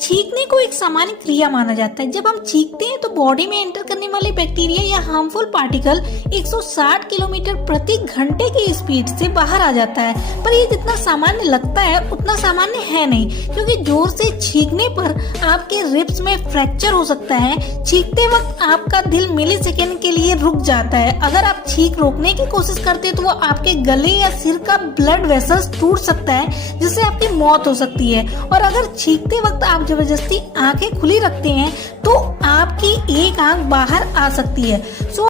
छींकने को एक सामान्य क्रिया माना जाता है। जब हम छींकते हैं तो बॉडी में एंटर करने वाले बैक्टीरिया या हार्मफुल पार्टिकल 160 किलोमीटर प्रति घंटे की स्पीड से बाहर आ जाता है। पर ये जितना सामान्य लगता है उतना सामान्य है नहीं, क्योंकि जोर से छींकने पर आपके रिब्स में फ्रैक्चर हो सकता है। छींकते वक्त आपका दिल मिलीसेकंड के लिए रुक जाता है। अगर आप छींक रोकने की कोशिश करते हैं तो वो आपके गले या सिर का ब्लड वेसल्स टूट सकता है, जिससे आपकी मौत हो सकती है। और अगर छींकते वक्त आप जबरदस्ती आंखें खुली रखते हैं तो आपकी एक आंख बाहर आ सकती है।